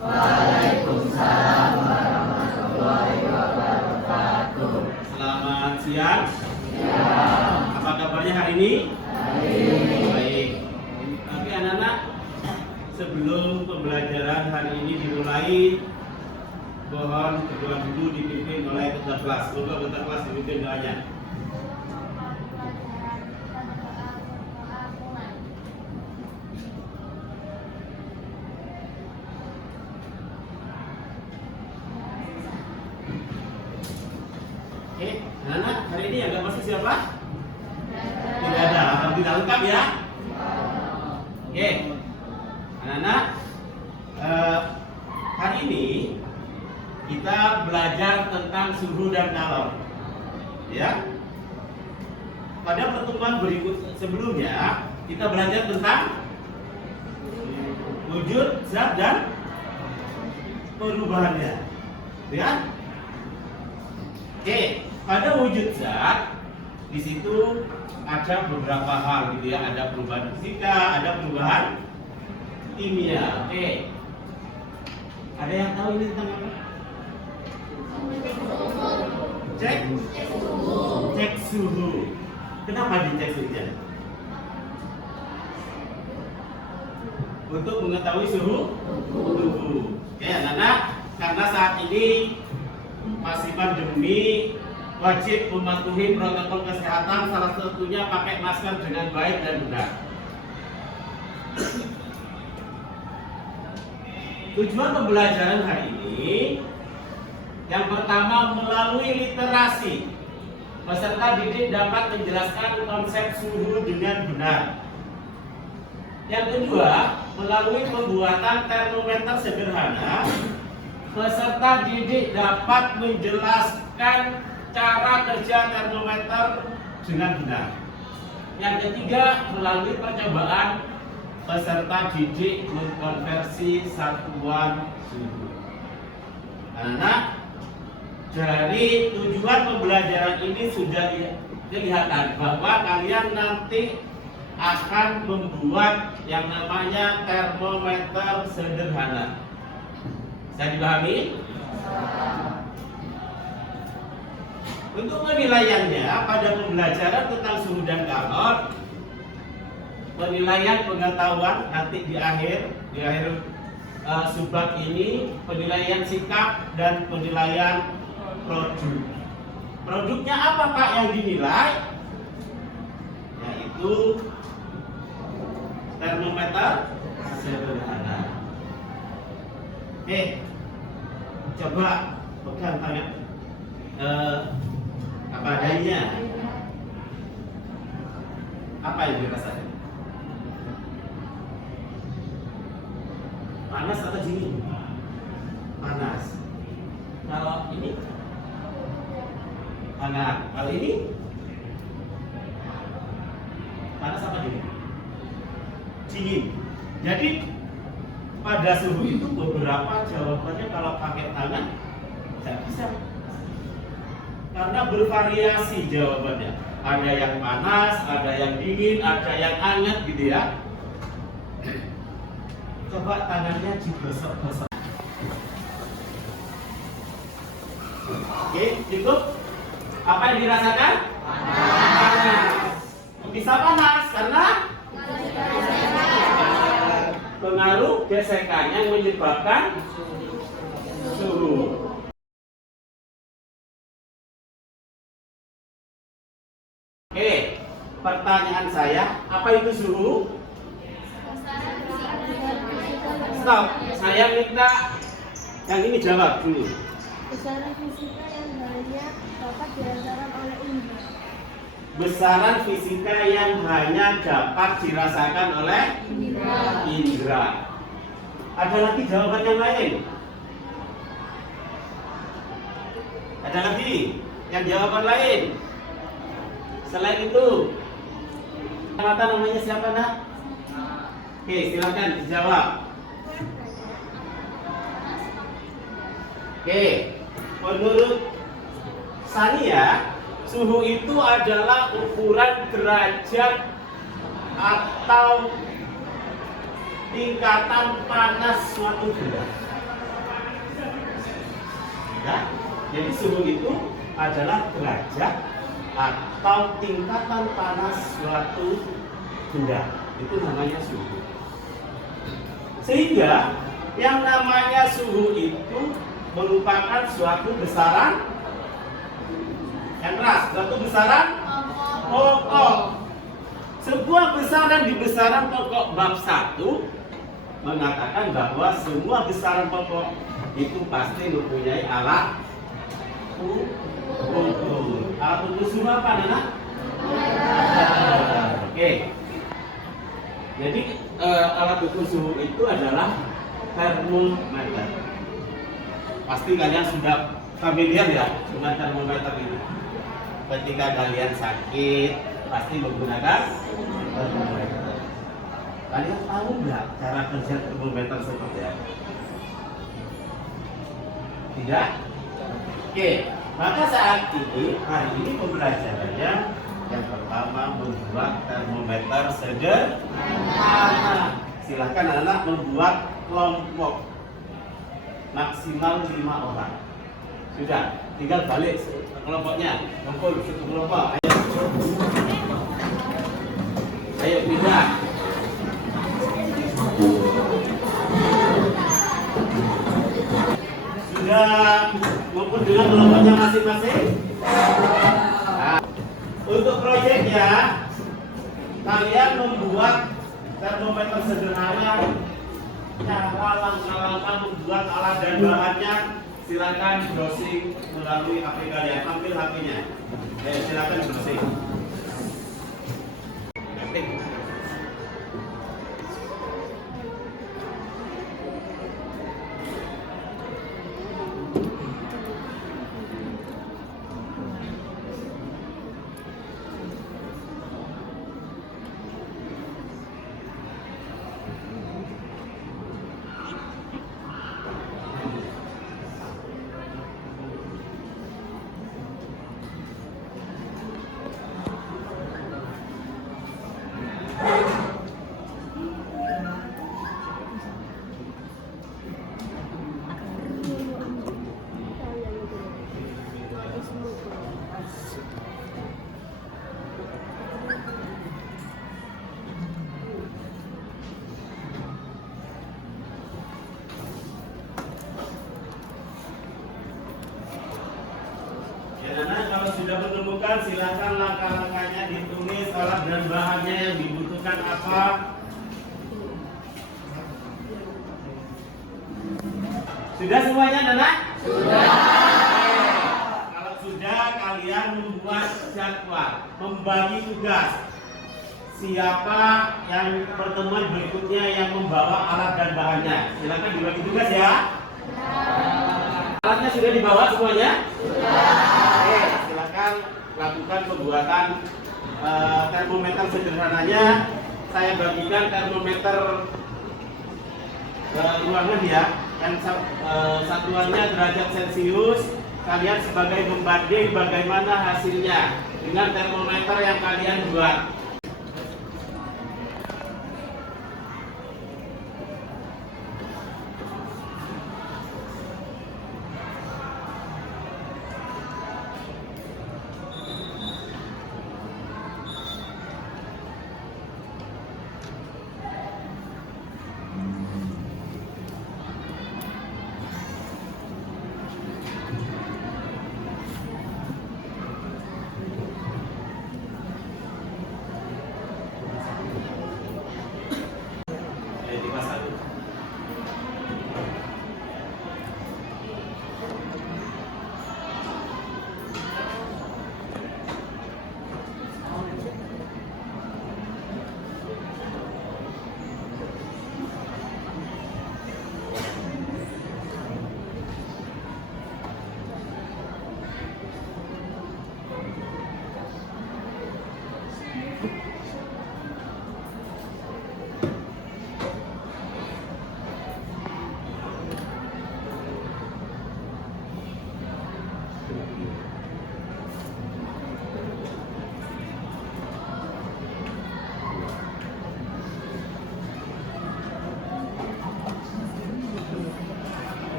Waalaikumsalam warahmatullahi wabarakatuh. Selamat siang. Apa kabarnya hari ini? Baik. Oke anak-anak, sebelum pembelajaran hari ini dimulai, mohon kedua guru dipimpin oleh ketua kelas. Semoga ketua kelas dipimpin doanya. Oke, anak-anak, hari ini yang gak masuk siapa? Tidak ada, alhamdulillah lengkap ya. Oke, anak-anak, hari ini kita belajar tentang suhu dan kalor. Ya, pada pertemuan berikut sebelumnya kita belajar tentang wujud, zat, dan perubahannya. Ya. Oke, pada wujud zat di situ ada beberapa hal gitu ya, ada perubahan fisika, ada perubahan kimia. Oke. Ada yang tahu ini tentang apa? Cek suhu. Kenapa dicek suhunya? Untuk mengetahui suhu tubuh. Oke, anak-anak, karena saat ini masih pandemi, wajib mematuhi protokol kesehatan, salah satunya pakai masker dengan baik dan benar. Tujuan pembelajaran hari ini, yang pertama melalui literasi, peserta didik dapat menjelaskan konsep suhu dengan benar. Yang kedua, melalui pembuatan termometer sederhana, peserta didik dapat menjelaskan cara kerja termometer dengan benar. Yang ketiga, melalui percobaan, peserta didik mengkonversi satuan suhu. Anak, dari tujuan pembelajaran ini sudah kelihatan bahwa kalian nanti akan membuat yang namanya termometer sederhana. Bisa dipahami? Untuk penilaiannya pada pembelajaran tentang suhu dan kalor, penilaian pengetahuan nanti di akhir subbab ini, penilaian sikap dan penilaian produk. Produknya apa Pak yang dinilai? Yaitu termometer sederhana. Coba pegang tangan apa adanya. Apa yang dirasakan? Panas atau dingin? Panas. Kalau ini panas. Kalau ini panas apa dingin? Dingin. Jadi pada suhu itu beberapa jawabannya kalau pakai tangan tidak bisa, karena bervariasi jawabannya. Ada yang panas, ada yang dingin, ada yang hangat gitu ya. Coba tangannya digosok-gosok. Oke, cukup. Apa yang dirasakan? Panas. Bisa panas karena pengaruh gesekan yang menyebabkan suhu. Oke, pertanyaan saya, apa itu suhu? Stop, saya minta yang ini jawab dulu. Besaran fisika yang hanya dapat dirasakan oleh indera. Besaran fisika yang hanya dapat dirasakan oleh indera. Ada lagi jawaban yang lain? Ada lagi yang jawaban lain? Selain itu, kata namanya siapa nak? Oke, silakan dijawab. Oke, menurut Sania, suhu itu adalah ukuran derajat atau tingkatan panas suatu benda. Ya. Jadi suhu itu adalah derajat atau tingkatan panas suatu benda. Itu namanya suhu. Sehingga yang namanya suhu itu merupakan suatu besaran yang keras, suatu besaran pokok. Sebuah besaran di besaran pokok bab 1 mengatakan bahwa semua besaran pokok itu pasti mempunyai alat ukur. Alat ukur suhu apa, Nana? Oke. Jadi alat ukur suhu itu adalah termometer. Pasti kalian sudah familiar ya dengan termometer ini. Ketika kalian sakit pasti menggunakan termometer. Kalian tahu nggak cara kerja termometer seperti apa? Tidak? Oke, maka saat ini, hari ini pembelajarannya yang pertama membuat termometer sederhana. Silahkan anak-anak membuat kelompok maksimal 5 orang. Sudah, tinggal balik kelompoknya, kumpul satu kelompok. Ayo pindah. Sudah ngumpul dengan kelompoknya masing-masing. Nah, untuk proyeknya kalian membuat termometer sederhana. Cara langkah-langkah membuat alat dan bahannya silakan browsing melalui HP kalian. Ambil HP-nya. Silakan browsing. Ketik. Kalau sudah menemukan, silakan langkah-langkahnya ditulis, alat dan bahannya yang dibutuhkan apa. Sudah semuanya, Nana? Sudah. Kalau sudah, kalian membuat jadwal, membagi tugas. Siapa yang pertemuan berikutnya yang membawa alat dan bahannya? Silakan dibagi tugas ya. Alatnya sudah dibawa semuanya? Sudah. Silakan lakukan pembuatan termometer sederhananya. Saya bagikan termometer ruangan ya, yang satuannya derajat Celcius. Kalian sebagai pembanding bagaimana hasilnya dengan termometer yang kalian buat.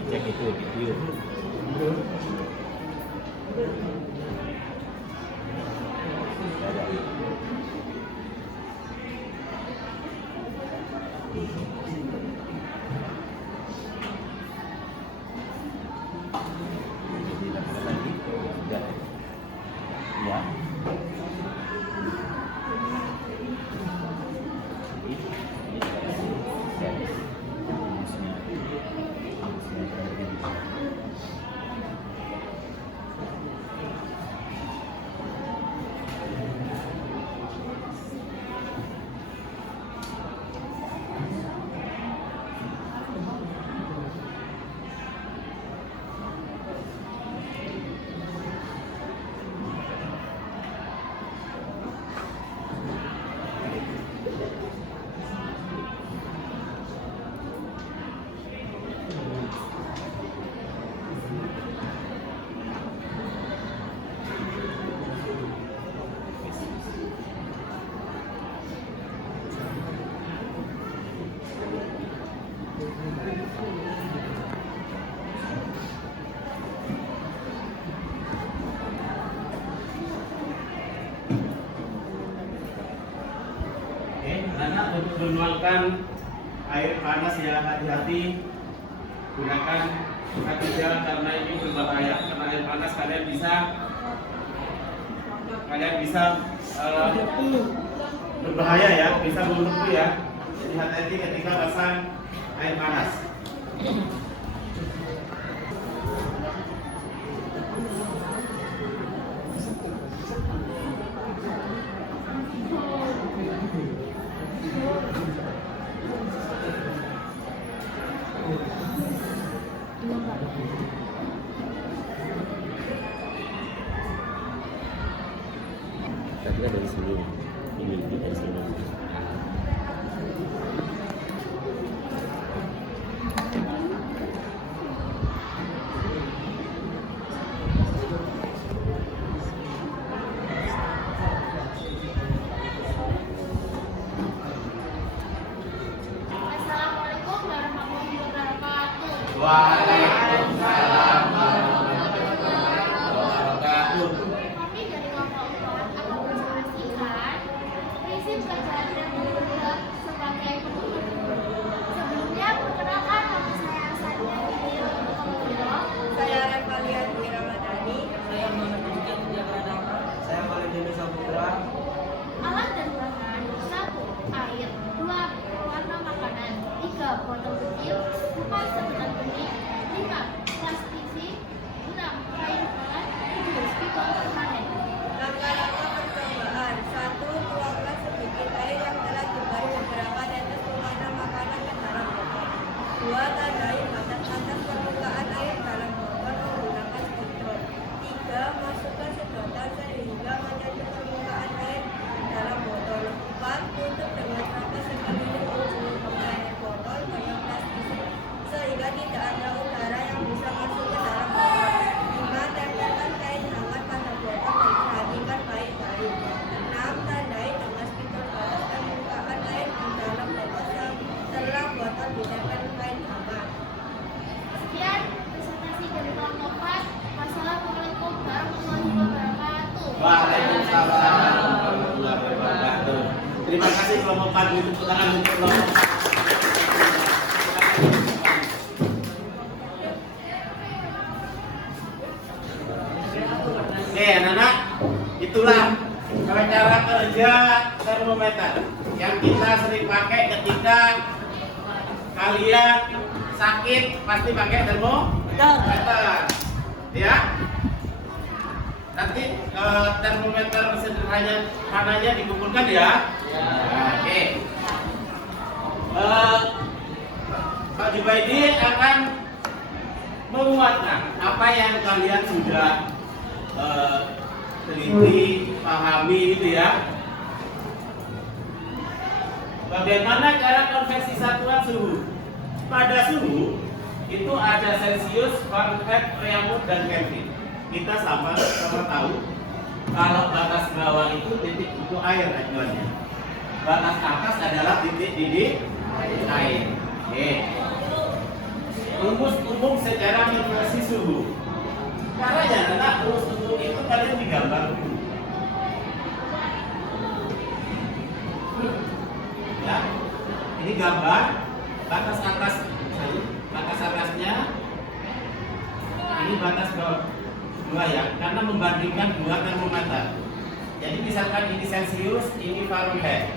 dicek itu video. Ada. Lagi, sudah. Ya. Anak untuk menuangkan air panas ya, hati-hati gunakan ketiga karena ini berbahaya. Karena air panas kalian bisa berbahaya ya, bisa membeku ya. Jadi hati-hati ketika pasang air panas. Saya kira dari sebelum ini dari sebelum. Assalamualaikum warahmatullahi wabarakatuh. Waalaikumsalam warahmatullahi wabarakatuh. Kami dari kelompok 4 akan menjelaskan prinsip pelajaran dan metode sebagai berikut. Sebelumnya perkenalkan nama saya Sania Dini Rotokolodiro. Saya Revalia Dwi Ramadhani. Saya Muhammad Rizky Pradama. Saya Khalid Dewi Saputra. Alat dan bahan 1. Air 2. Warna makanan 3. Botol kecil 4. Sedotan benih 5. Plastisi 6. Kain pelat 7. Spidol permanen. Langkah-langkah percobaan. 1. Tuangkan sedikit air yang telah diberi beberapa tetes pewarna makanan ke dalam botol. 2. Tandai batas-batas permukaan air dalam botol menggunakan spidol. 3. Masukkan sedotan sehingga menjadi permukaan air dalam botol. 4. Tutup dengan rapat sekeliling ujung air botol dengan plastisi sehingga tidak ada udara yang bisa masuk ke dalam botol. 5. Tempelkan kain hangat pada botol dan perhatikan baik-baik. 6. Tandai dengan spidol batas permukaan air di dalam botol setelah botol ditempel kain hangat. Sekian presentasi dari kelompok 4. Wassalamualaikum warahmatullahi wabarakatuh. Waalaikumsalam warahmatullahi wabarakatuh. Terima kasih kelompok 4 untuk tepuk tangan untuk kelompok 4. Oke, anak-anak, itulah cara kerja termometer yang kita sering pakai ketika kalian sakit, pasti pakai termometer. Ya. Nanti termometer sederhananya dikumpulkan ya. Oke. Pak Jubaidi akan menguatkan apa yang kalian sudah teliti, pahami gitu ya. Bagaimana cara konversi satuan suhu? Pada suhu itu ada Celsius, Fahrenheit, Reaumur, dan Kelvin. Kita sama tahu kalau batas bawah itu titik itu air acuannya. Batas atas adalah titik didih air. Oke. rumus umum secara inversi suhu. Caranya adalah rumus umum itu kalian digambar dulu. Ya, ini gambar batas atasnya, ini batas bawah dua ya, karena membandingkan dua termometer. Jadi misalkan ini Celsius, ini Fahrenheit.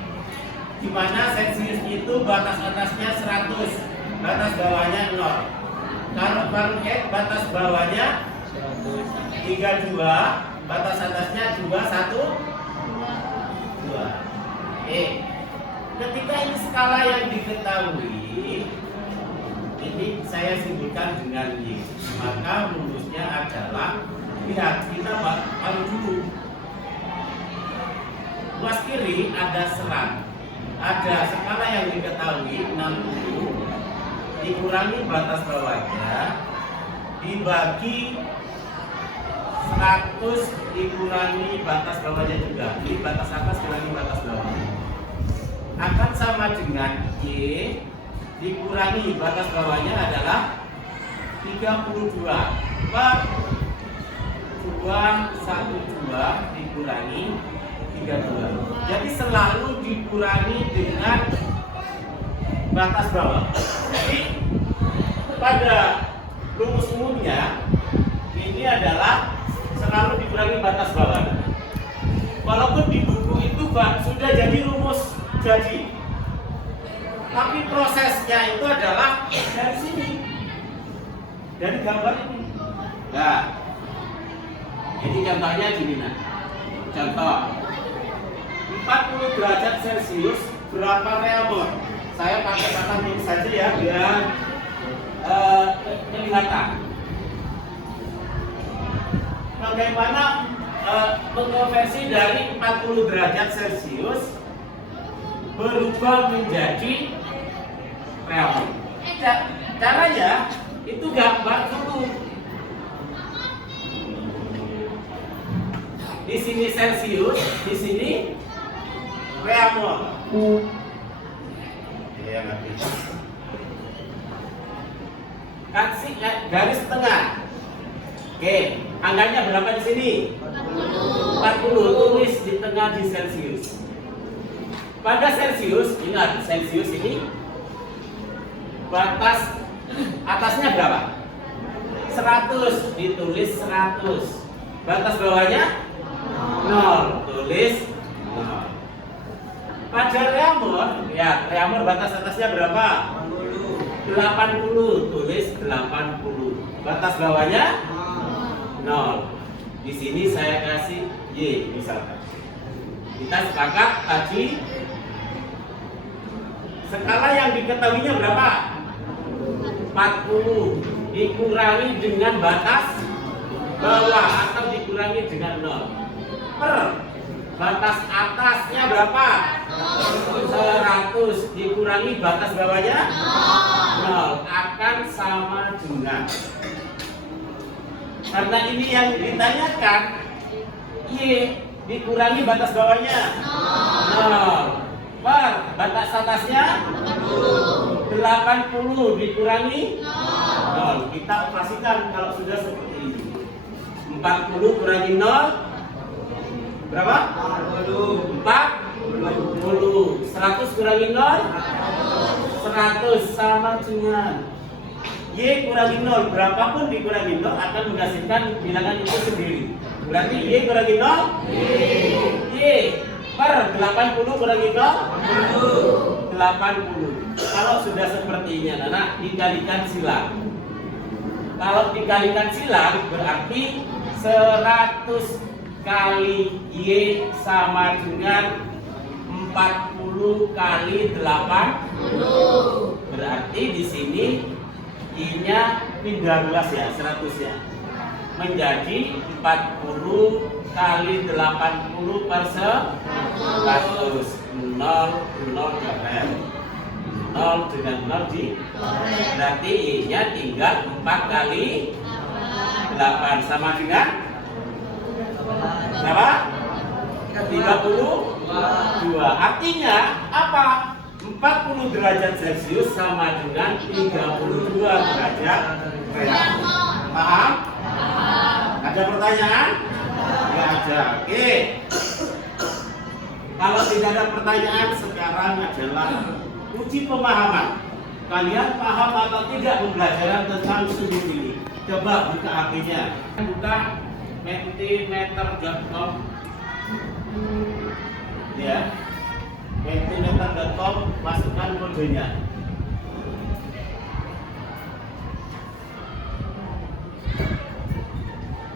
Di mana Celsius itu batas atasnya 100, batas bawahnya 0. Kalau Fahrenheit batas bawahnya 32, batas atasnya 2, 1, 2. Oke. Ketika ini skala yang diketahui, ini saya sebutkan dengan Y. Maka rumusnya adalah, lihat kita baru dulu. Luas kiri ada serat. Ada skala yang diketahui 60 dikurangi batas bawahnya dibagi 100 dikurangi batas bawahnya juga. Ini batas atas kurangi batas bawah. Akan sama dengan Y dikurangi batas bawahnya adalah 32 per 212 dikurangi 32. Jadi selalu dikurangi dengan batas bawah. Jadi pada rumus umumnya ini adalah selalu dikurangi batas bawah. Walaupun di buku itu sudah jadi rumus jadi, tapi prosesnya itu adalah dari sini, dari gambar ini. Nah, ini contohnya gini nah. Contoh 40 derajat Celcius berapa reaumur? Saya pakai kata min saja ya biar kelihatan. Bagaimana mengkonversi dari 40 derajat Celcius berubah menjadi reaumur? Caranya itu gambar dulu. Di sini Celcius, di sini reaumur. Ya, ngerti. Kasih garis tengah. Oke, angkanya berapa di sini? 40. Tulis di tengah di Celcius. Pada Celcius, ingat Celcius ini batas atasnya berapa? 100, ditulis 100. Batas bawahnya 0, tulis 0. Pada reaumur, ya reaumur batas atasnya berapa? 80, tulis 80. Batas bawahnya 0. Di sini saya kasih Y misalkan. Kita sepakat tadi skala yang diketahuinya berapa? 40 dikurangi dengan batas bawah atau dikurangi dengan 0 per batas atasnya berapa? 100 dikurangi batas bawahnya 0 akan sama dengan, karena ini yang ditanyakan, Y dikurangi batas bawahnya 0 per batas atasnya 80 dikurangi 0. Kita operasikan kalau sudah seperti ini. 40 kurangi 0 berapa? 40. 100 kurangi 0 100 sama dengan Y kurangi 0. Berapapun dikurangi 0 akan menghasilkan bilangan itu sendiri. Berarti Y kurangi 0 Y per 80 kurangi 0 80. Kalau sudah seperti ini anak dikalikan silang. Kalau dikalikan silang berarti 100 kali Y sama dengan 40 kali 80. Berarti di sini Y-nya pindah luas ya, 100 ya. Menjadi 40 kali 80 per 100. 0 dapat. 0 dengan 0 di. Berarti Y-nya tinggal 4 kali 8 sama dengan berapa? 32. Artinya apa? 40 derajat Celcius sama dengan 32 derajat Celcius. Paham? Ada pertanyaan? Tidak ada. Oke. Kalau tidak ada pertanyaan, sekarang adalah uji pemahaman. Kalian paham atau tidak pembelajaran tentang suhu ini? Coba buka HP-nya. Buka mentimeter.com. Ya. Mentimeter.com, masukkan kodenya.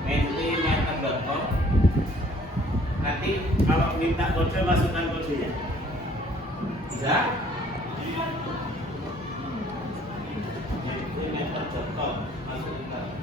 Mentimeter.com. Nanti kalau minta kode, masukkan kodenya. Bisa? Mentimeter.com, masukkan.